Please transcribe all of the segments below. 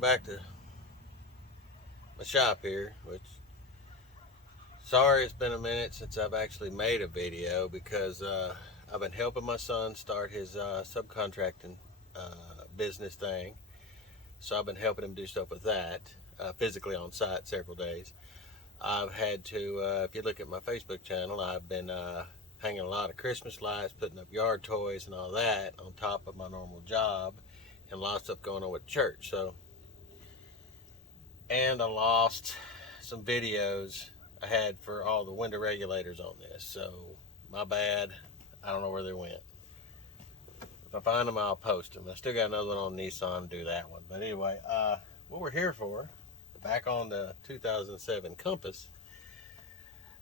welcome back to my shop here, which, sorry it's been a minute since I've actually made a video because I've been helping my son start his subcontracting business thing. So I've been helping him do stuff with that, physically on site several days. I've had to, if you look at my Facebook channel, I've been hanging a lot of Christmas lights, putting up yard toys and all that on top of my normal job, and a lot of stuff going on with church. So, and I lost some videos I had for all the window regulators on this. So, my bad. I don't know where they went. If I find them, I'll post them. I still got another one on Nissan to do that one. But anyway, what we're here for, back on the 2007 Compass,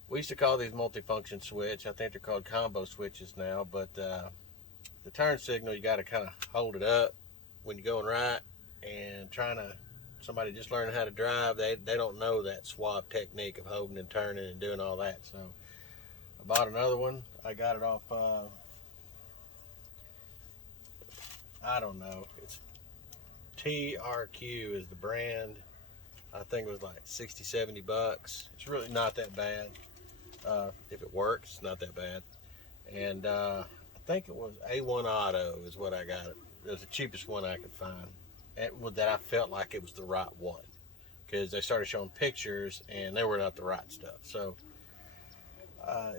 we used to call these multifunction switch. I think they're called combo switches now. But the turn signal, you got to kind of hold it up when you're going right, and somebody just learning how to drive, they don't know that suave technique of holding and turning and doing all that. So I bought another one. I got it off I don't know, it's TRQ is the brand. I think it was like 60-70 bucks. It's really not that bad. If it works, it's not that bad. And I think it was A1 Auto is what I got. It was the cheapest one I could find, that I felt like it was the right one, because they started showing pictures and they were not the right stuff. So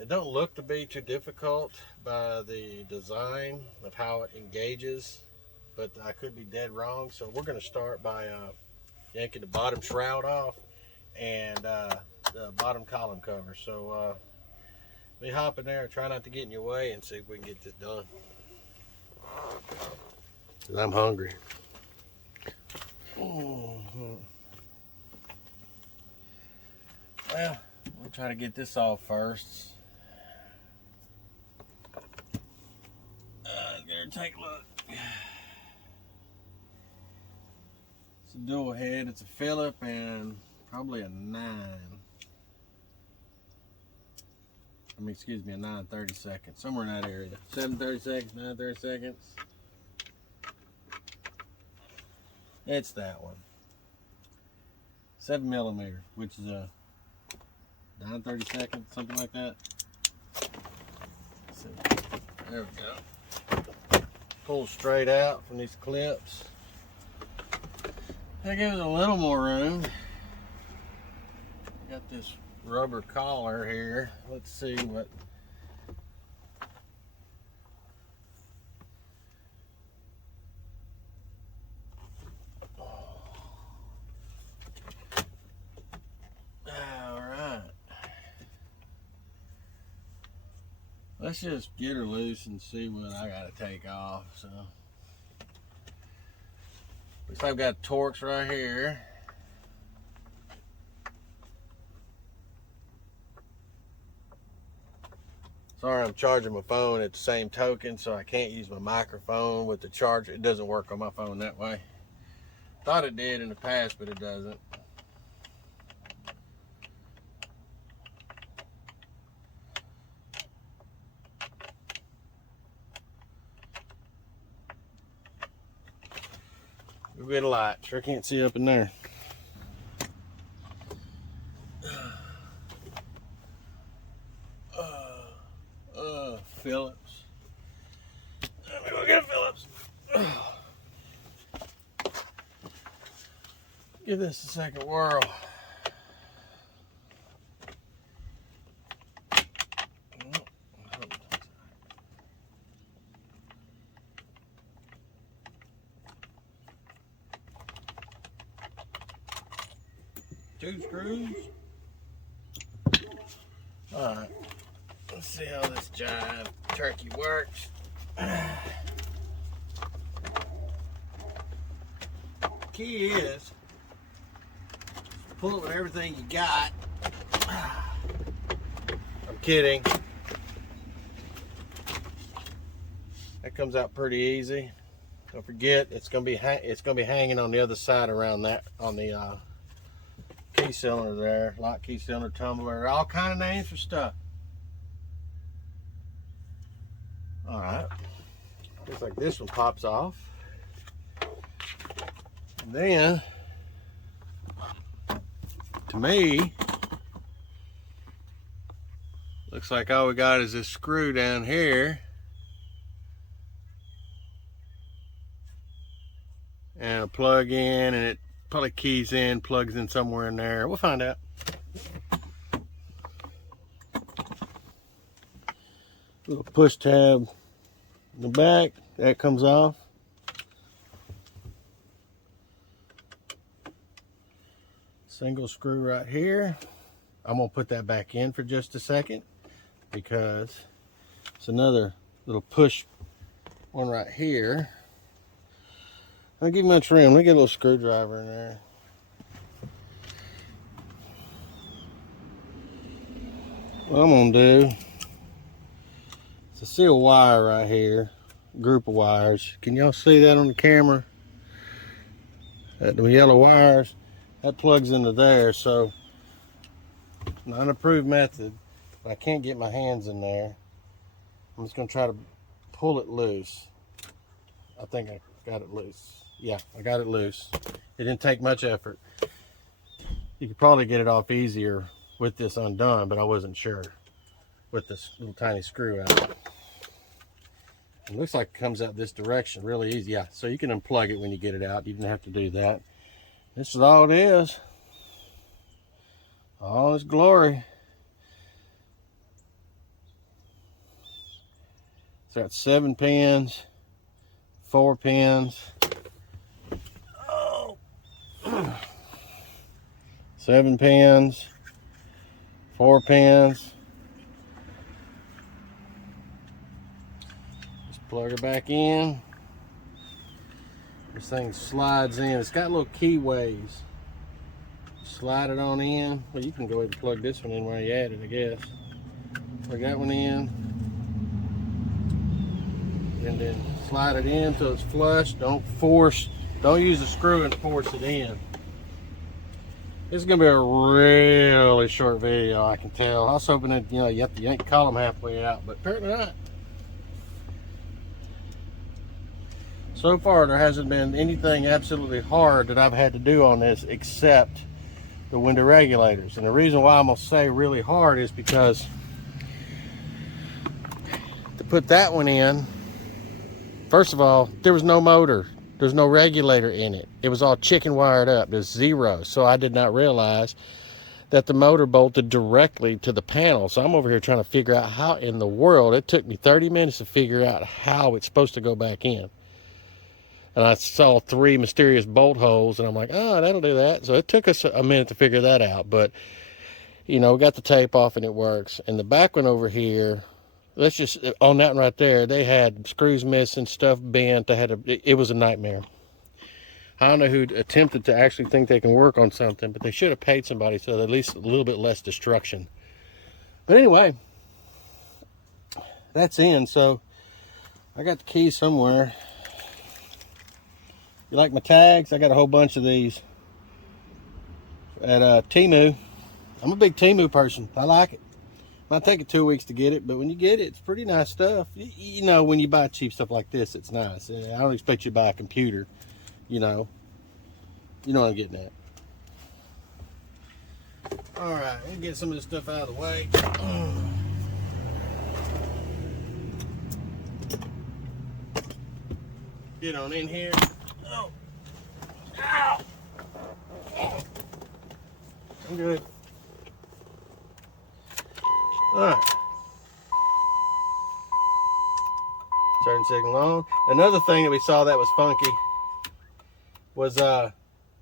it don't look to be too difficult by the design of how it engages, but I could be dead wrong. So we're going to start by yanking the bottom shroud off and the bottom column cover. So let me hop in there and try not to get in your way and see if we can get this done, because I'm hungry. Well, we'll try to get this off first. Let's take a look. It's a dual head. It's a Phillip and probably a 9/32, somewhere in that area. 7/32, 9/32. It's that one. 7mm, which is a 9/32, something like that. So, there we go. Pull straight out from these clips. That gives it a little more room. Got this rubber collar here. Let's see what. Let's just get her loose and see what I gotta take off. So, looks like I've got Torx right here. Sorry, I'm charging my phone at the same token, so I can't use my microphone with the charger. It doesn't work on my phone that way. Thought it did in the past, but it doesn't. Go get a light. Sure can't see up in there. Phillips. Let me go get a Phillips. Give this a second whirl. Two screws. Alright, let's see how this jive turkey works. Key is pull it with everything you got. I'm kidding. That comes out pretty easy. Don't forget, it's gonna be hanging on the other side around that, on the key cylinder there, lock key cylinder, tumbler, all kind of names for stuff. All right, looks like this one pops off. And then to me, looks like all we got is this screw down here. And a plug in, and it probably keys in, plugs in somewhere in there. We'll find out. Little push tab in the back, that comes off. Single screw right here. I'm gonna put that back in for just a second because it's another little push one right here. I'll give you my trim. Let me get a little screwdriver in there. What I'm gonna do is I see a wire right here, group of wires. Can y'all see that on the camera? The yellow wires, that plugs into there. So not an approved method, but I can't get my hands in there. I'm just gonna try to pull it loose. I think I got it loose. Yeah, I got it loose. It didn't take much effort. You could probably get it off easier with this undone, but I wasn't sure with this little tiny screw out. It looks like it comes out this direction really easy. Yeah, so you can unplug it when you get it out. You didn't have to do that. This is all it is. All its glory. It's got 7 pins, 4 pins. Oh. 7 pins, 4 pins. Just plug her back in. This thing slides in. It's got little keyways. Slide it on in. Well, you can go ahead and plug this one in while you at it, I guess. Plug that one in. And then slide it in until it's flush. Don't use the screw and force it in. This is gonna be a really short video, I can tell. I was hoping that you have to yank the column halfway out, but apparently not. So far, there hasn't been anything absolutely hard that I've had to do on this except the window regulators. And the reason why I'm gonna say really hard is because to put that one in, first of all, there was no motor. There's no regulator in it. It was all chicken wired up. There's 0. So I did not realize that the motor bolted directly to the panel. So I'm over here trying to figure out how in the world. It took me 30 minutes to figure out how it's supposed to go back in. And I saw 3 mysterious bolt holes, and I'm like, oh, that'll do that. So it took us a minute to figure that out. But, we got the tape off, and it works. And the back one over here, let's just, on that one right there, they had screws missing, stuff bent. It was a nightmare. I don't know who attempted to actually think they can work on something, but they should have paid somebody so at least a little bit less destruction. But anyway, that's in. So I got the keys somewhere. You like my tags? I got a whole bunch of these at Temu. I'm a big Temu person. I like it. Might take it 2 weeks to get it, but when you get it, it's pretty nice stuff. When you buy cheap stuff like this, it's nice. I don't expect you to buy a computer, You know what I'm getting at. All right, let me get some of this stuff out of the way. Get on in here. Oh. Ow. I'm good. All right. 30 seconds long. Another thing that we saw that was funky was the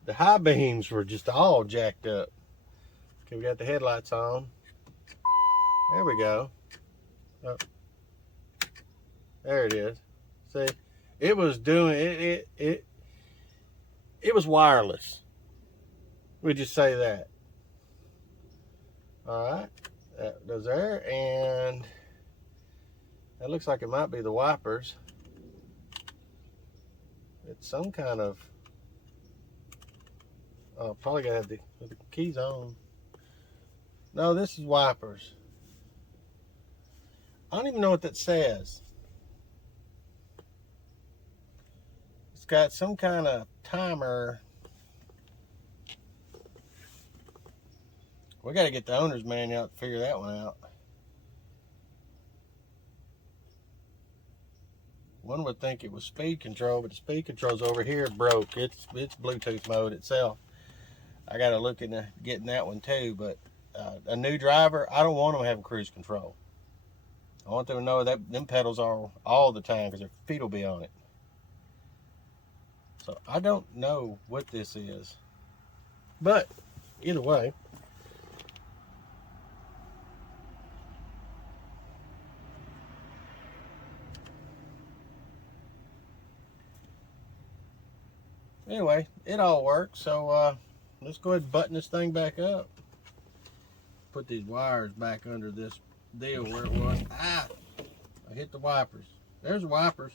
high beams were just all jacked up. Okay, we got the headlights on. There we go. Oh. There it is. See, it was doing it was wireless. We just say that. All right, that goes there, and that looks like it might be the wipers. It's some kind of, oh, probably gotta have the keys on. No, this is wipers. I don't even know what that says. It's got some kind of timer. We got to get the owner's manual out to figure that one out. One would think it was speed control, but the speed control's over here broke. It's Bluetooth mode itself. I got to look into getting that one too. But a new driver, I don't want them having cruise control. I want them to know that them pedals are all the time because their feet will be on it. So I don't know what this is, but either way. Anyway, it all works, so let's go ahead and button this thing back up. Put these wires back under this deal where it was. Ah! I hit the wipers. There's the wipers.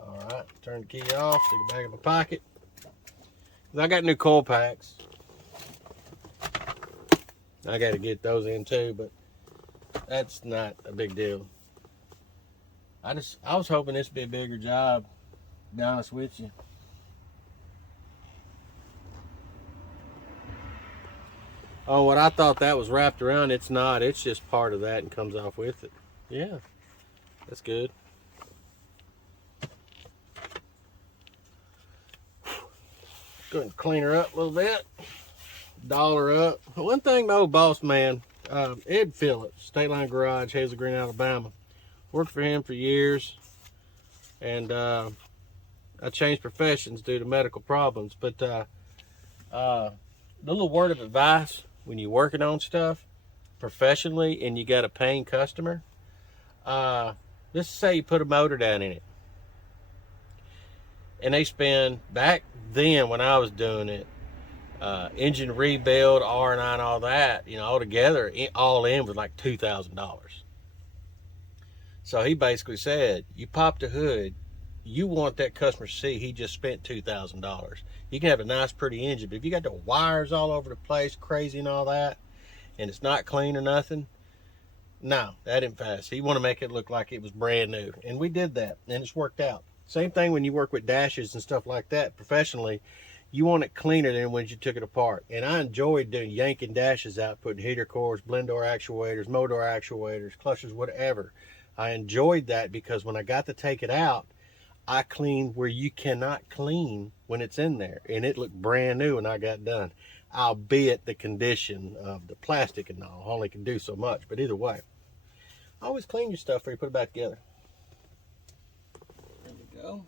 Alright, turn the key off, stick it back in my pocket. I got new coil packs. I got to get those in too, but that's not a big deal. I was hoping this would be a bigger job, to be honest with you. Oh, what I thought that was wrapped around, it's not. It's just part of that and comes off with it. Yeah, that's good. Go ahead and clean her up a little bit. Doll her up. One thing, my old boss man, Ed Phillips, State Line Garage, Hazel Green, Alabama. Worked for him for years. And I changed professions due to medical problems. But the little word of advice when you're working on stuff professionally and you got a paying customer, let's say you put a motor down in it. And they spend, back then when I was doing it, engine rebuild, R&I, all that, you know, all together, all in was like $2,000. So he basically said, you pop the hood, you want that customer to see he just spent $2,000. You can have a nice, pretty engine, but if you got the wires all over the place, crazy and all that, and it's not clean or nothing, no, that ain't fast. You want to make it look like it was brand new. And we did that, and it's worked out. Same thing when you work with dashes and stuff like that professionally. You want it cleaner than when you took it apart. And I enjoyed doing yanking dashes out, putting heater cores, blend door actuators, motor actuators, clutches, whatever. I enjoyed that because when I got to take it out, I cleaned where you cannot clean when it's in there. And it looked brand new when I got done. Albeit the condition of the plastic and all only can do so much. But either way, always clean your stuff before you put it back together. There we go.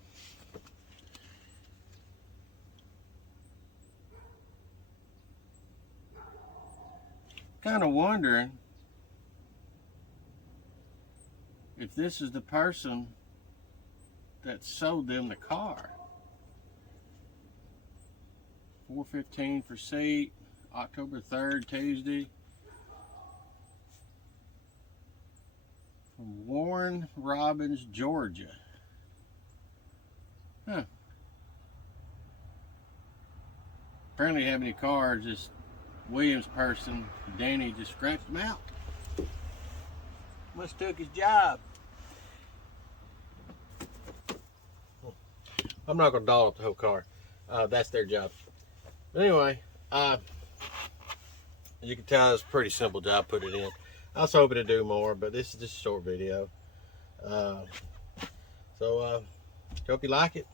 Kind of wondering if this is the person that sold them the car. 415 for seat, October 3rd, Tuesday. From Warren Robins, Georgia. Huh. Apparently they have any cars, this Williams person, Danny, just scratched them out. Must have took his job. I'm not going to doll up the whole car. That's their job. But anyway, as you can tell, it's a pretty simple job put it in. I was hoping to do more, but this is just a short video. So hope you like it.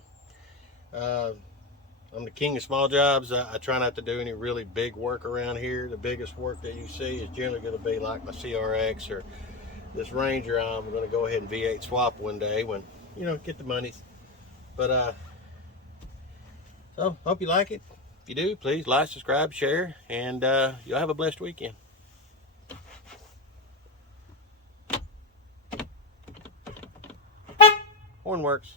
I'm the king of small jobs. I try not to do any really big work around here. The biggest work that you see is generally going to be like my CRX or this Ranger. I'm going to go ahead and V8 swap one day when, you know, get the monies. But so hope you like it. If you do, please like, subscribe, share, and you'll have a blessed weekend. Horn works.